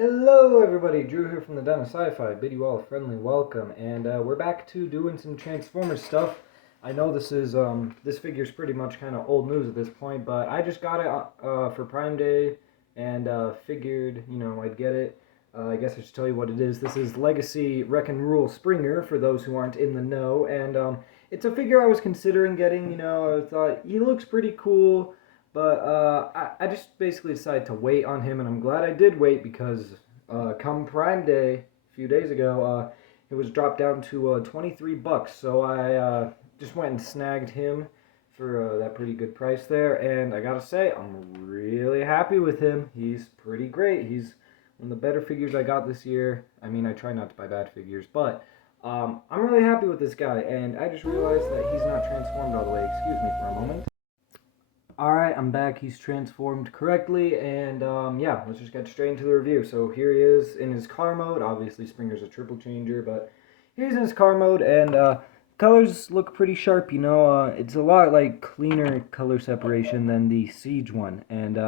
Hello everybody, Drew here from the Den of Sci-Fi. Bid you all a friendly welcome, and we're back to doing some Transformers stuff. I know this figure's pretty much kind of old news at this point, but I just got it for Prime Day, and figured I'd get it. I guess I should tell you what it is. This is Legacy Wreck and Rule Springer for those who aren't in the know, and it's a figure I was considering getting. I thought he looks pretty cool. But I just basically decided to wait on him, and I'm glad I did wait because come Prime Day a few days ago, it was dropped down to 23 bucks. So I just went and snagged him for that pretty good price there, and I gotta say, I'm really happy with him. He's pretty great. He's one of the better figures I got this year. I mean, I try not to buy bad figures, but I'm really happy with this guy, and I just realized that he's not transformed all the way. Excuse me for a moment. Alright, I'm back. He's transformed correctly, and yeah, let's just get straight into the review. So here he is in his car mode. Obviously, Springer's a triple changer, but here's in his car mode, and colors look pretty sharp, it's a lot like cleaner color separation than the Siege one, and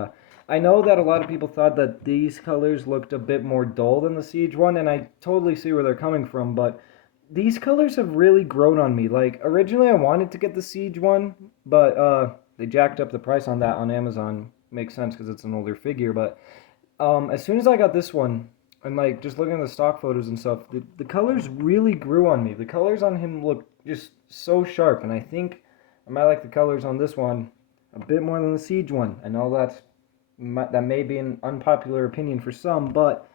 I know that a lot of people thought that these colors looked a bit more dull than the Siege one, and I totally see where they're coming from, but these colors have really grown on me. Like, originally I wanted to get the Siege one, but they jacked up the price on that on Amazon. Makes sense because it's an older figure, but as soon as I got this one, and like just looking at the stock photos and stuff, the colors really grew on me. The colors on him look just so sharp, and I think I might like the colors on this one a bit more than the Siege one. I know that may be an unpopular opinion for some, but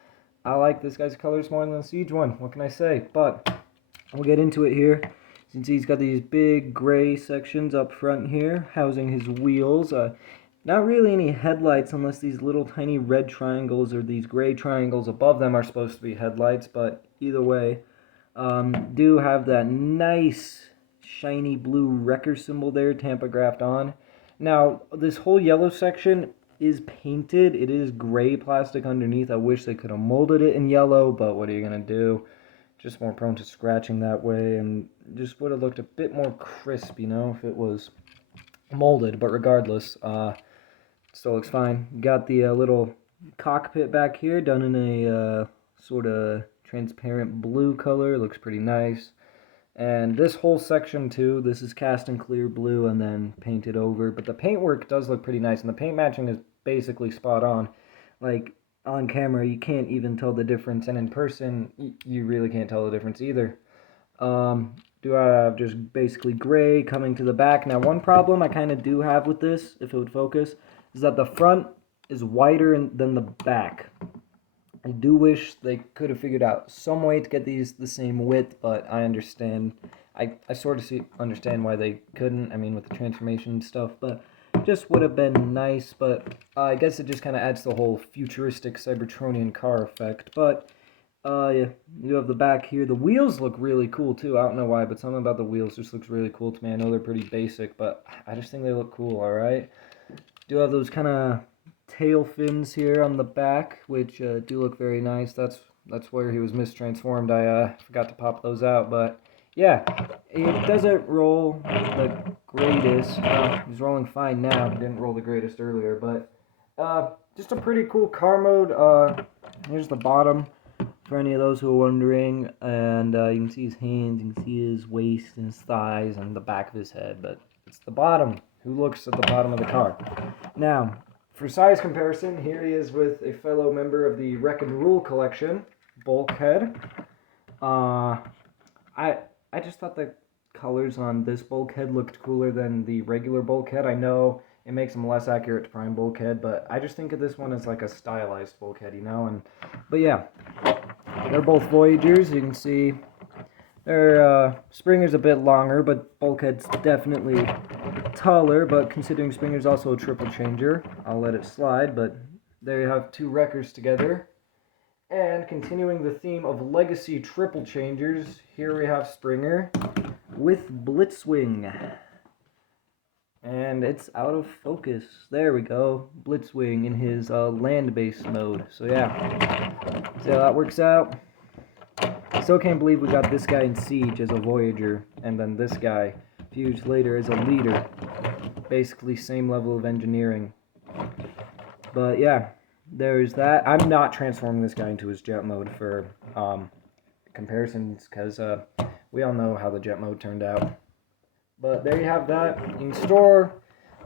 I like this guy's colors more than the Siege one. What can I say? But we'll get into it here. Since he's got these big gray sections up front here, housing his wheels. Not really any headlights unless these little tiny red triangles or these gray triangles above them are supposed to be headlights, but either way, do have that nice shiny blue wrecker symbol there, tampographed on. Now, this whole yellow section is painted. It is gray plastic underneath. I wish they could have molded it in yellow, but what are you going to do? Just more prone to scratching that way, and just would have looked a bit more crisp, if it was molded. But regardless, still looks fine. Got the little cockpit back here done in a sort of transparent blue color. Looks pretty nice. And this whole section too, this is cast in clear blue and then painted over. But the paintwork does look pretty nice, and the paint matching is basically spot on. Like, on camera, you can't even tell the difference, and in person, you really can't tell the difference either. Do I have just basically gray coming to the back? Now, one problem I kind of do have with this, if it would focus, is that the front is wider than the back. I do wish they could have figured out some way to get these the same width, but I understand. I sort of understand why they couldn't, with the transformation and stuff, but just would have been nice. But I guess it just kind of adds the whole futuristic Cybertronian car effect. But yeah, you have the back here. The wheels look really cool too. I don't know why, but something about the wheels just looks really cool to me. I know they're pretty basic, but I just think they look cool. All right. Do have those kind of tail fins here on the back, which do look very nice. That's where he was mistransformed. I forgot to pop those out, but yeah, it doesn't roll the greatest. He's rolling fine now. He didn't roll the greatest earlier, but just a pretty cool car mode. Here's the bottom for any of those who are wondering, and you can see his hands, you can see his waist and his thighs and the back of his head, but it's the bottom. Who looks at the bottom of the car? Now, for size comparison, here he is with a fellow member of the Wreck and Rule collection, Bulkhead. I just thought the colors on this Bulkhead looked cooler than the regular Bulkhead. I know it makes him less accurate to Prime Bulkhead, but I just think of this one as like a stylized Bulkhead, but yeah, they're both Voyagers. You can see Springer's a bit longer, but Bulkhead's definitely taller, but considering Springer's also a triple changer, I'll let it slide. But there you have two wreckers together. And continuing the theme of legacy triple changers, here we have Springer with Blitzwing. And it's out of focus. There we go. Blitzwing in his land-based mode. So yeah, see how that works out. I still can't believe we got this guy in Siege as a Voyager, and then this guy fused later as a leader. Basically same level of engineering. But yeah, there's that. I'm not transforming this guy into his jet mode for comparisons, because we all know how the jet mode turned out. But there you have that. You can store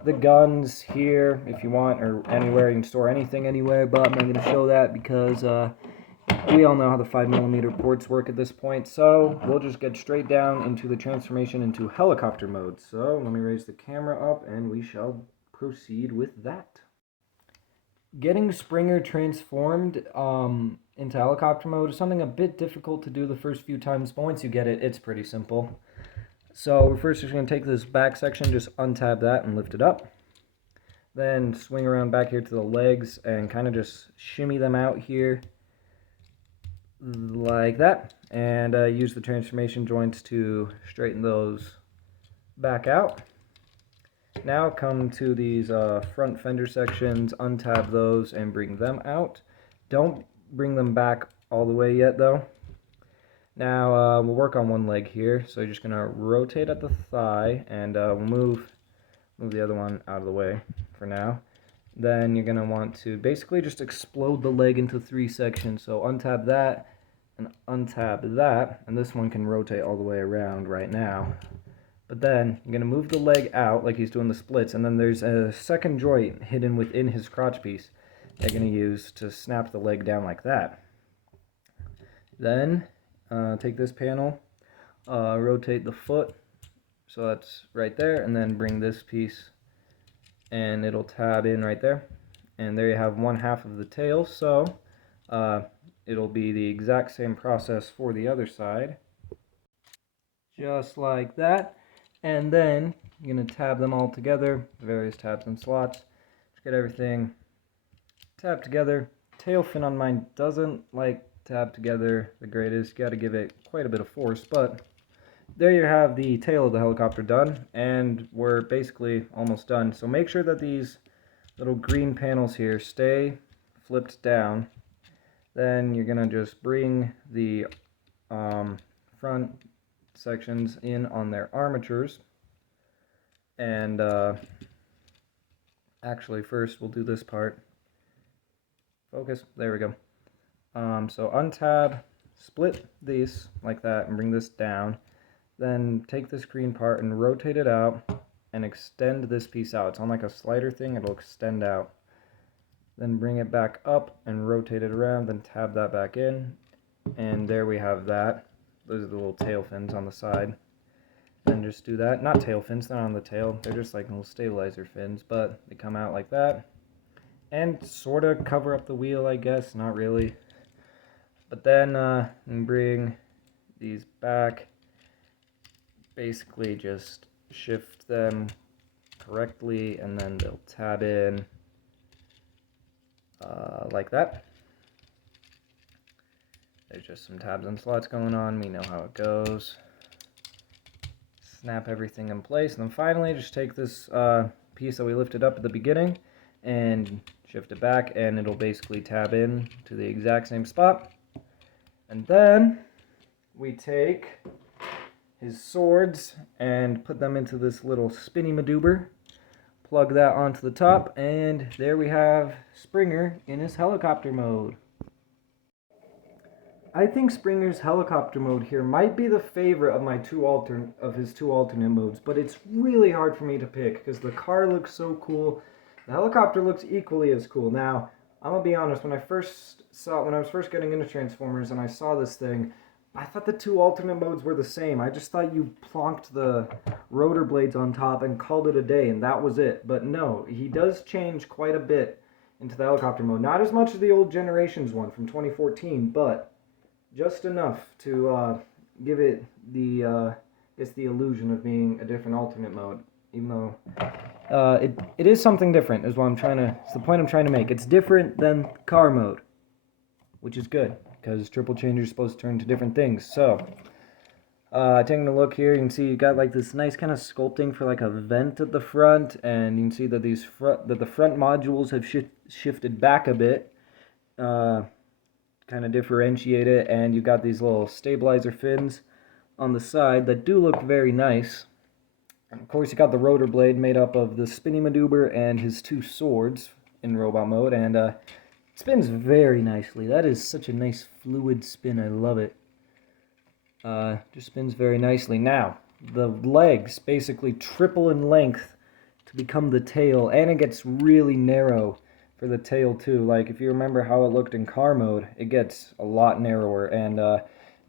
the guns here if you want, or anywhere. You can store anything anywhere, but I'm not going to show that because we all know how the 5mm ports work at this point. So we'll just get straight down into the transformation into helicopter mode. So let me raise the camera up and we shall proceed with that. Getting Springer transformed into helicopter mode is something a bit difficult to do the first few times, but once you get it, it's pretty simple. So we're first just going to take this back section, just untab that and lift it up. Then swing around back here to the legs and kind of just shimmy them out here like that. And use the transformation joints to straighten those back out. Now come to these front fender sections, untab those and bring them out. Don't bring them back all the way yet though. Now we'll work on one leg here, so you're just going to rotate at the thigh and we'll move the other one out of the way for now. Then you're going to want to basically just explode the leg into 3 sections, so untab that and untab that, and this one can rotate all the way around right now. But then you're going to move the leg out like he's doing the splits, and then there's a second joint hidden within his crotch piece that you're going to use to snap the leg down like that. Then take this panel, rotate the foot, so that's right there, and then bring this piece and it'll tab in right there. And there you have 1/2 of the tail, so it'll be the exact same process for the other side. Just like that. And then you're going to tab them all together, various tabs and slots. Just get everything tabbed together. Tail fin on mine doesn't like tab together the greatest. Got to give it quite a bit of force, but there you have the tail of the helicopter done, and we're basically almost done. So make sure that these little green panels here stay flipped down. Then you're gonna just bring the front sections in on their armatures, and actually first we'll do this part. Focus, there we go. So untab, split these like that and bring this down. Then take this green part and rotate it out and extend this piece out. It's on like a slider thing, it'll extend out. Then bring it back up and rotate it around, then tab that back in. And there we have that. Those are the little tail fins on the side. Then just do that. Not tail fins, they're not on the tail. They're just like little stabilizer fins, but they come out like that. And sort of cover up the wheel, I guess. Not really. But then bring these back. Basically just shift them correctly and then they'll tab in like that. There's just some tabs and slots going on. We know how it goes. Snap everything in place, and then finally just take this piece that we lifted up at the beginning and shift it back, and it'll basically tab in to the exact same spot. And then we take his swords and put them into this little spinny maneuver. Plug that onto the top, and there we have Springer in his helicopter mode. I think Springer's helicopter mode here might be the favorite of his two alternate modes, but it's really hard for me to pick because the car looks so cool. The helicopter looks equally as cool. Now, I'm gonna be honest, when I was first getting into Transformers and I saw this thing, I thought the two alternate modes were the same. I just thought you plonked the rotor blades on top and called it a day, and that was it. But no, he does change quite a bit into the helicopter mode. Not as much as the old Generations one from 2014, but just enough to give it the illusion of being a different alternate mode. Even though it is something different, is what it's the point I'm trying to make. It's different than car mode, which is good, because triple changer is supposed to turn to different things. So, taking a look here, you can see you got like this nice kind of sculpting for like a vent at the front, and you can see that the front modules have shifted back a bit, kind of differentiate it, and you've got these little stabilizer fins on the side that do look very nice. And of course, you got the rotor blade made up of the spinny maneuver and his two swords in robot mode, and spins very nicely. That is such a nice fluid spin. I love it. Just spins very nicely. Now, the legs basically triple in length to become the tail, and it gets really narrow for the tail too. Like, if you remember how it looked in car mode, it gets a lot narrower, and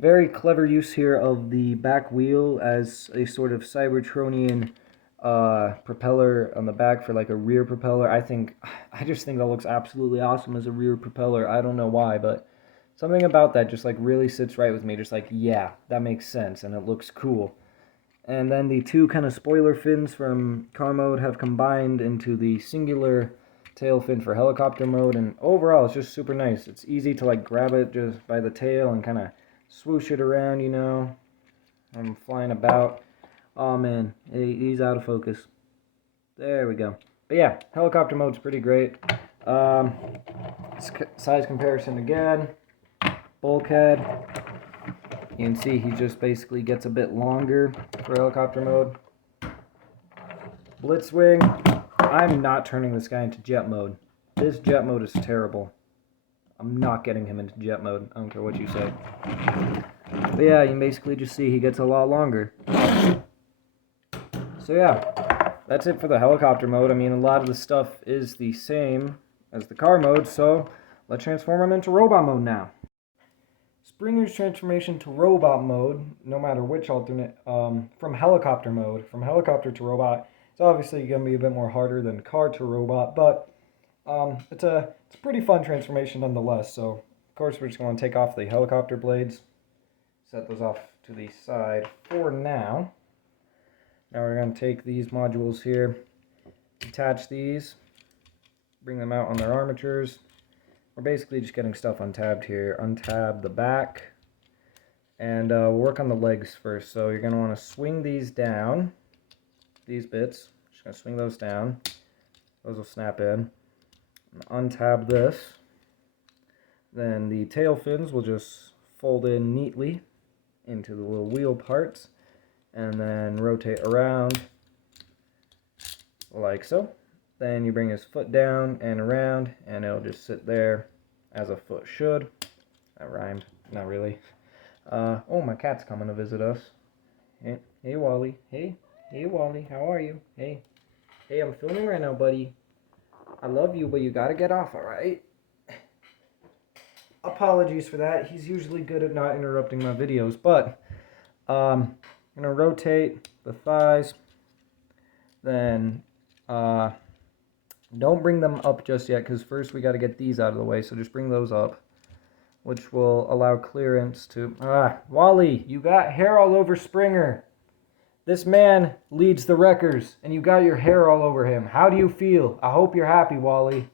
very clever use here of the back wheel as a sort of Cybertronian propeller on the back for like a rear propeller. I just think that looks absolutely awesome as a rear propeller. I don't know why, but something about that just like really sits right with me. Just like, yeah, that makes sense and it looks cool. And then the two kind of spoiler fins from car mode have combined into the singular tail fin for helicopter mode, and overall it's just super nice. It's easy to like grab it just by the tail and kind of swoosh it around, you know. I'm flying about. Oh man, he's out of focus. There we go. But yeah, helicopter mode's pretty great. Size comparison again. Bulkhead. You can see he just basically gets a bit longer for helicopter mode. Blitzwing. I'm not turning this guy into jet mode. This jet mode is terrible. I'm not getting him into jet mode. I don't care what you say. But yeah, you can basically just see he gets a lot longer. So yeah, that's it for the helicopter mode. I mean, a lot of the stuff is the same as the car mode, so let's transform him into robot mode now. Springer's transformation to robot mode, no matter which alternate, from helicopter mode, from helicopter to robot, it's obviously going to be a bit more harder than car to robot, but it's a pretty fun transformation nonetheless. So, of course, we're just going to take off the helicopter blades, set those off to the side for now. Now we're going to take these modules here, attach these, bring them out on their armatures. We're basically just getting stuff untabbed here. Untab the back, and we'll work on the legs first. So you're going to want to swing these down, these bits. Just going to swing those down. Those will snap in. Untab this. Then the tail fins will just fold in neatly into the little wheel parts, and then rotate around like so. Then you bring his foot down and around, and it'll just sit there as a foot should. That rhymed. Not really. Oh, my cat's coming to visit us. Hey, Wally. Hey, Wally. How are you? Hey, I'm filming right now, buddy. I love you, but you gotta get off, alright? Apologies for that. He's usually good at not interrupting my videos, but I'm gonna rotate the thighs. Then, don't bring them up just yet, because first we got to get these out of the way, so just bring those up, which will allow clearance to... Wally, you got hair all over Springer. This man leads the wreckers, and you got your hair all over him. How do you feel? I hope you're happy, Wally.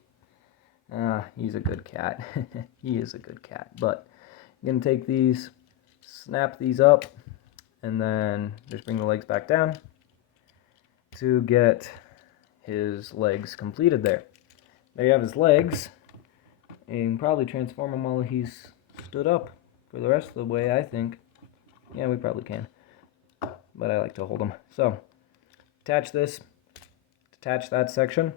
He's a good cat. He is a good cat, but you're going to take these, snap these up, and then just bring the legs back down to get his legs completed there. There you have his legs, and you can probably transform him while he's stood up for the rest of the way, I think. Yeah, we probably can, but I like to hold him. So, attach this, attach that section,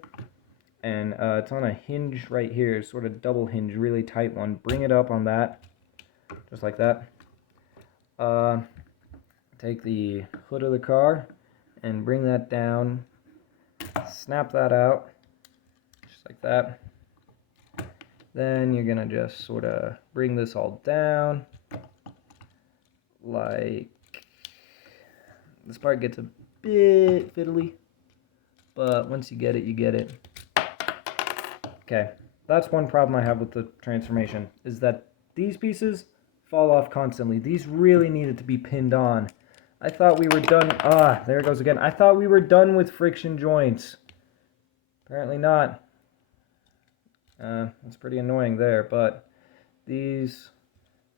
and it's on a hinge right here, sort of double hinge, really tight one. Bring it up on that, just like that. Take the hood of the car and bring that down. Snap that out, just like that. Then you're gonna just sort of bring this all down, like this part gets a bit fiddly, but once you get it, you get it. Okay, that's one problem I have with the transformation, is that these pieces fall off constantly. These really needed to be pinned on. I thought we were done. There it goes again. I thought we were done with friction joints. Apparently not. It's pretty annoying there, but this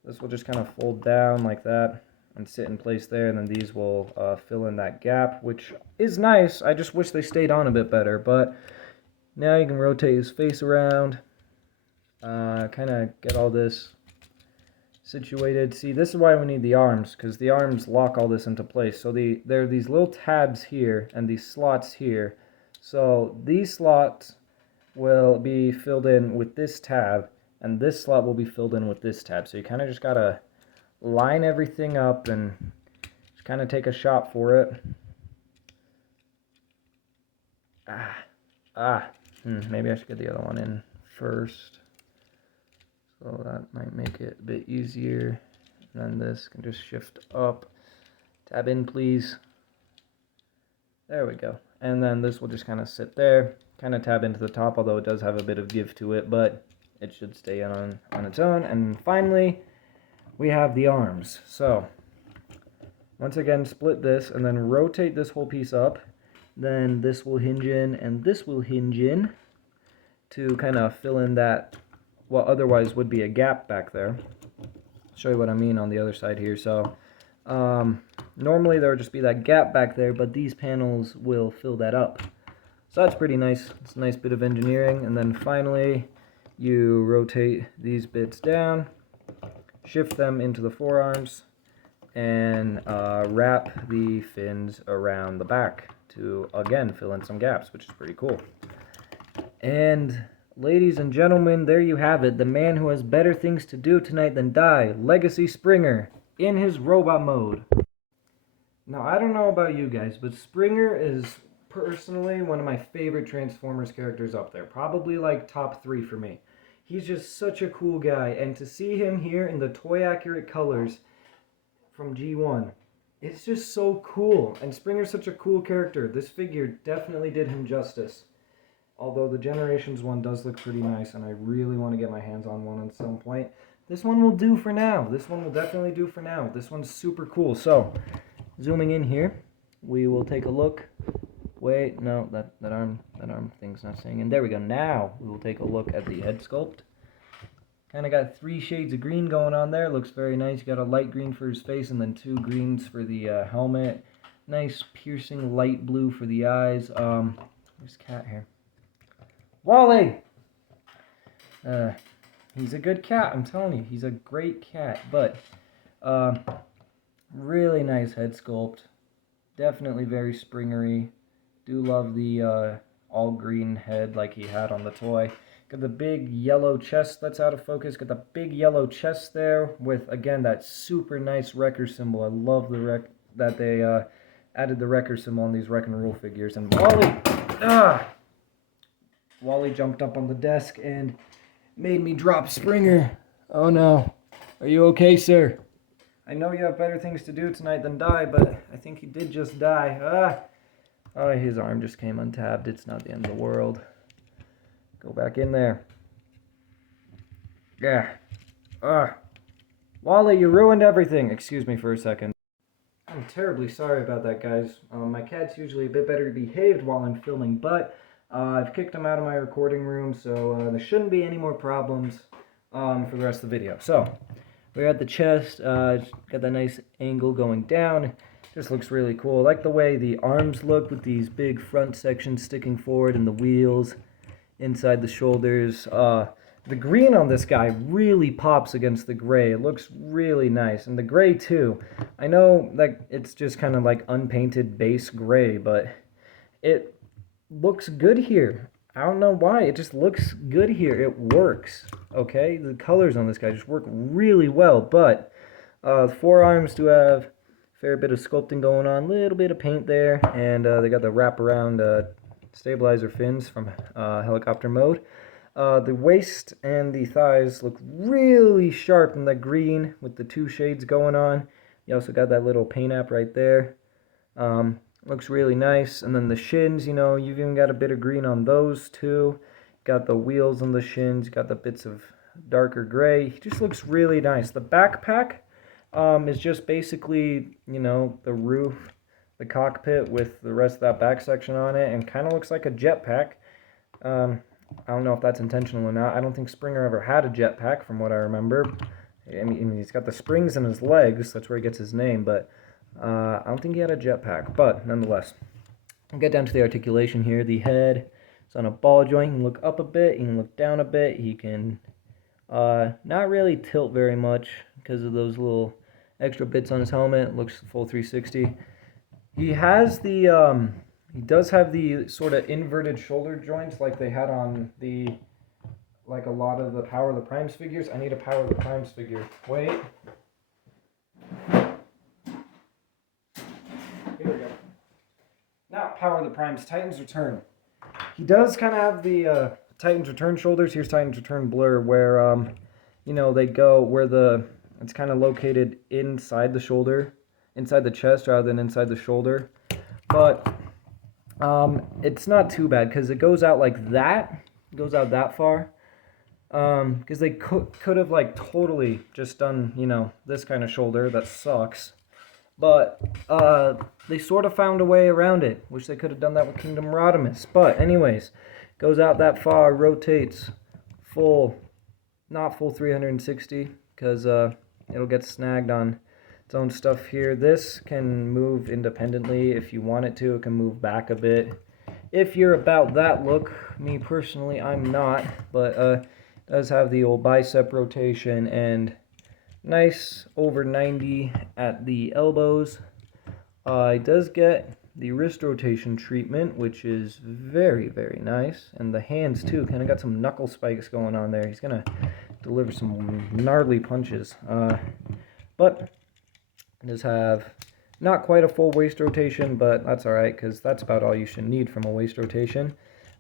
will just kind of fold down like that and sit in place there, and then these will fill in that gap, which is nice. I just wish they stayed on a bit better, but now you can rotate his face around, kind of get all this situated. See, this is why we need the arms, because the arms lock all this into place. So there are these little tabs here and these slots here. So these slots will be filled in with this tab, and this slot will be filled in with this tab. So you kind of just gotta line everything up and just kind of take a shot for it. Maybe I should get the other one in first. So that might make it a bit easier. And then this can just shift up. Tab in, please. There we go. And then this will just kind of sit there. Kind of tab into the top, although it does have a bit of give to it, but it should stay on its own. And finally, we have the arms. So, once again, split this and then rotate this whole piece up. Then this will hinge in and this will hinge in to kind of fill in that, what otherwise would be a gap back there. I'll show you what I mean on the other side here. So, normally there would just be that gap back there, but these panels will fill that up. So that's pretty nice. It's a nice bit of engineering. And then finally, you rotate these bits down, shift them into the forearms, and wrap the fins around the back to, again, fill in some gaps, which is pretty cool. And ladies and gentlemen, there you have it. The man who has better things to do tonight than die, Legacy Springer, in his robot mode. Now, I don't know about you guys, but Springer is personally one of my favorite Transformers characters up there. Probably like top 3 for me. He's just such a cool guy, and to see him here in the toy-accurate colors from G1, it's just so cool. And Springer's such a cool character. This figure definitely did him justice. Although the Generations one does look pretty nice, and I really want to get my hands on one at some point. This one will do for now. This one will definitely do for now. This one's super cool. So, zooming in here, we will take a look. Wait, no, that arm thing's not staying in. There we go. Now we will take a look at the head sculpt. Kind of got 3 shades of green going on there. Looks very nice. You got a light green for his face and then 2 greens for the helmet. Nice piercing light blue for the eyes. There's cat here. Wally! He's a good cat, I'm telling you. He's a great cat. But, really nice head sculpt. Definitely very Springery. Do love the all green head like he had on the toy. Got the big yellow chest that's out of focus. Got the big yellow chest there with, again, that super nice Wrecker symbol. I love that they added the Wrecker symbol on these Wreck and Rule figures. And Wally jumped up on the desk and made me drop Springer. Oh no. Are you okay, sir? I know you have better things to do tonight than die, but I think he did just die. Oh, his arm just came untabbed. It's not the end of the world. Go back in there. Yeah. Wally, you ruined everything. Excuse me for a second. I'm terribly sorry about that, guys. My cat's usually a bit better behaved while I'm filming, but I've kicked him out of my recording room, so there shouldn't be any more problems for the rest of the video. So, we're at the chest. Got that nice angle going down. Just looks really cool. I like the way the arms look with these big front sections sticking forward and the wheels inside the shoulders. The green on this guy really pops against the gray. It looks really nice. And the gray too. I know like it's just kind of like unpainted base gray, but it looks good here. I don't know why. It just looks good here. It works. Okay? The colors on this guy just work really well. But the forearms do have fair bit of sculpting going on, little bit of paint there, and they got the wraparound stabilizer fins from helicopter mode. The waist and the thighs look really sharp in the green with the 2 shades going on. You also got that little paint app right there. Looks really nice. And then the shins, you know, you've even got a bit of green on those too. Got the wheels on the shins, got the bits of darker gray. He just looks really nice. The backpack is just basically, you know, the roof, the cockpit with the rest of that back section on it, and kind of looks like a jetpack. I don't know if that's intentional or not. I don't think Springer ever had a jetpack from what I remember. I mean, he's got the springs in his legs, that's where he gets his name, but I don't think he had a jetpack. But nonetheless, I'll get down to the articulation here. The head is on a ball joint. You can look up a bit, you can look down a bit. He can not really tilt very much because of those little extra bits on his helmet. Looks full 360. He has the He does have the sort of inverted shoulder joints like they had on like a lot of the Power of the Primes figures. I need a Power of the Primes figure. Wait. Here we go. Now, Power of the Primes, Titans Return. He does kind of have the Titans Return shoulders. Here's Titans Return Blur, where, you know, they go where it's kind of located inside the shoulder, inside the chest rather than inside the shoulder. But it's not too bad because it goes out like that. It goes out that far. Because they could have like totally just done, you know, this kind of shoulder that sucks. But they sort of found a way around it. Wish they could have done that with Kingdom Rodimus. But anyways, goes out that far, rotates full, not full 360, because it'll get snagged on its own stuff here. This can move independently if you want it to. It can move back a bit. If you're about that look, me personally, I'm not. But it does have the old bicep rotation and nice over 90 at the elbows. It does get the wrist rotation treatment, which is very, very nice. And the hands, too, kind of got some knuckle spikes going on there. He's going to deliver some gnarly punches. But it does have not quite a full waist rotation, but that's all right, because that's about all you should need from a waist rotation.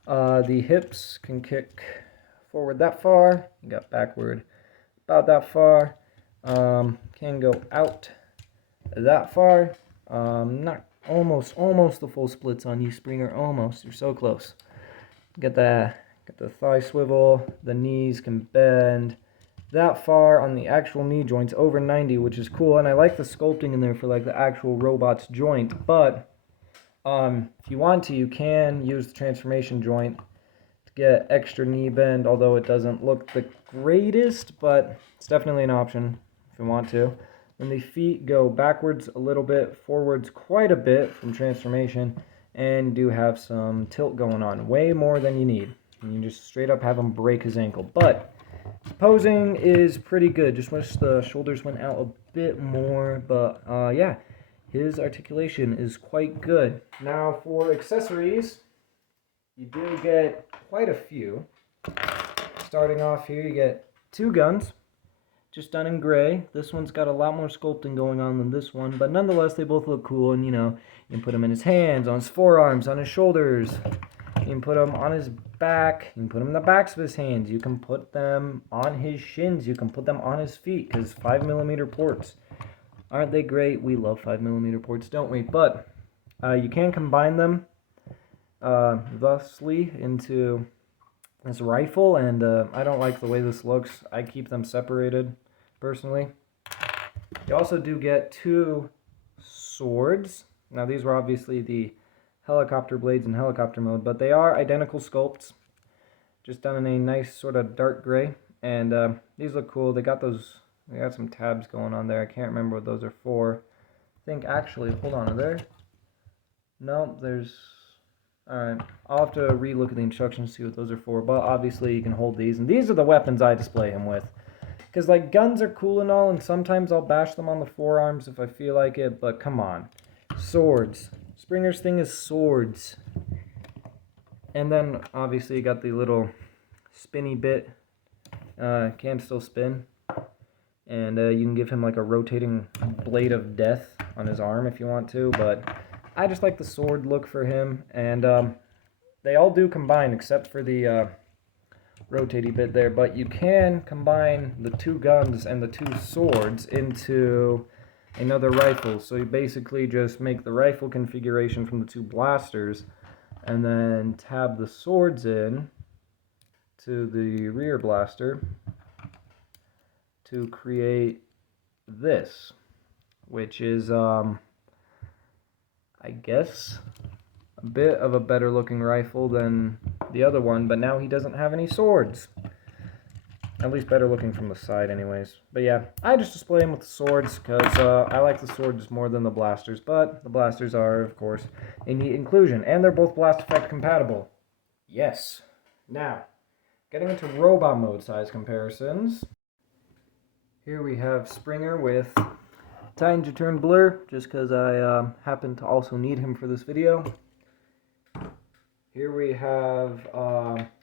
The hips can kick forward that far. You got backward about that far. Can go out that far. Not almost the full splits on you, Springer. Almost. You're so close. Get the thigh swivel. The knees can bend that far on the actual knee joints, over 90, which is cool. And I like the sculpting in there for like the actual robot's joint. But if you want to, you can use the transformation joint to get extra knee bend, although it doesn't look the greatest, but it's definitely an option if you want to. Then the feet go backwards a little bit, forwards quite a bit from transformation, and do have some tilt going on, way more than you need. And you just straight up have him break his ankle. But posing is pretty good. Just wish the shoulders went out a bit more, but yeah, his articulation is quite good. Now for accessories, you do get quite a few. Starting off here, you get two guns, just done in gray. This one's got a lot more sculpting going on than this one, but nonetheless, they both look cool. And, you know, you can put them in his hands, on his forearms, on his shoulders. You can put them on his back. You can put them in the backs of his hands. You can put them on his shins. You can put them on his feet, because 5mm ports. Aren't they great? We love 5mm ports, don't we? But you can combine them thusly into this rifle, and I don't like the way this looks. I keep them separated, personally. You also do get two swords. Now, these were obviously the helicopter blades in helicopter mode, but they are identical sculpts, just done in a nice sort of dark gray, and these look cool. They got some tabs going on there. I can't remember what those are for. I think, actually, hold on, are there? No, there's... Alright, I'll have to re-look at the instructions to see what those are for, but obviously you can hold these, and these are the weapons I display him with. Because, like, guns are cool and all, and sometimes I'll bash them on the forearms if I feel like it, but come on. Swords. Springer's thing is swords. And then, obviously, you got the little spinny bit. Can still spin. And you can give him, like, a rotating blade of death on his arm if you want to, but I just like the sword look for him, and they all do combine except for the rotating bit there, but you can combine the two guns and the two swords into another rifle. So you basically just make the rifle configuration from the two blasters and then tab the swords in to the rear blaster to create this, which is I guess a bit of a better looking rifle than the other one, but now he doesn't have any swords. At least better looking from the side anyways. But yeah, I just display him with the swords because I like the swords more than the blasters, but the blasters are, of course, a neat inclusion, and they're both blast effect compatible. Yes. Now, getting into robot mode size comparisons. Here we have Springer with Titans Return Blur, just because I happen to also need him for this video. Here we have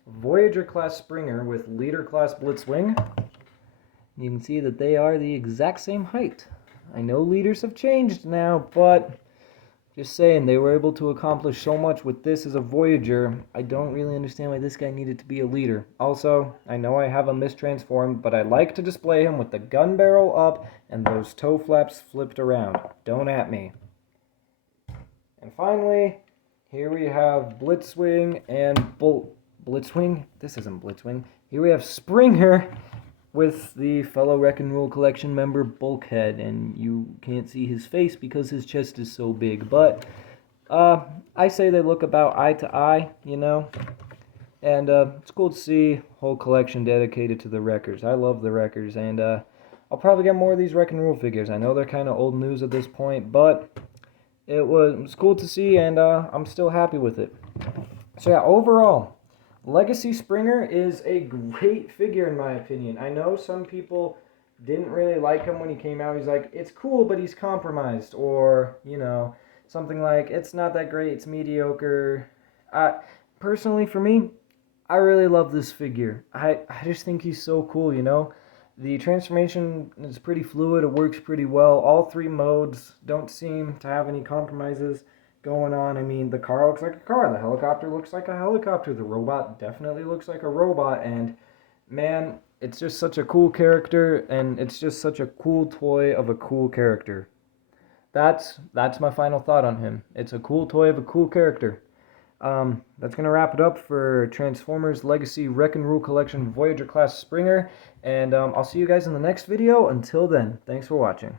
Voyager class Springer with Leader class Blitzwing. You can see that they are the exact same height. I know leaders have changed now, but just saying, they were able to accomplish so much with this as a Voyager. I don't really understand why this guy needed to be a leader. Also, I know I have him mistransformed, but I like to display him with the gun barrel up and those toe flaps flipped around. Don't at me. And finally, here we have Blitzwing and Blitzwing? This isn't Blitzwing. Here we have Springer with the fellow Wreck and Rule Collection member Bulkhead, and you can't see his face because his chest is so big, but I say they look about eye to eye, you know, and it's cool to see a whole collection dedicated to the Wreckers. I love the Wreckers, and I'll probably get more of these Wreck and Rule figures. I know they're kind of old news at this point, but it was cool to see, and I'm still happy with it. So yeah, overall, Legacy Springer is a great figure in my opinion. I know some people didn't really like him when he came out. He's like, it's cool, but he's compromised. Or, you know, something like, it's not that great, it's mediocre. Personally, for me, I really love this figure. I just think he's so cool, you know. The transformation is pretty fluid, it works pretty well. All three modes don't seem to have any compromises going on. I mean, the car looks like a car, the helicopter looks like a helicopter, the robot definitely looks like a robot, and man, it's just such a cool character, and it's just such a cool toy of a cool character. That's my final thought on him. It's a cool toy of a cool character. That's going to wrap it up for Transformers Legacy Wreck and Rule Collection Voyager class Springer, and I'll see you guys in the next video. Until then, thanks for watching.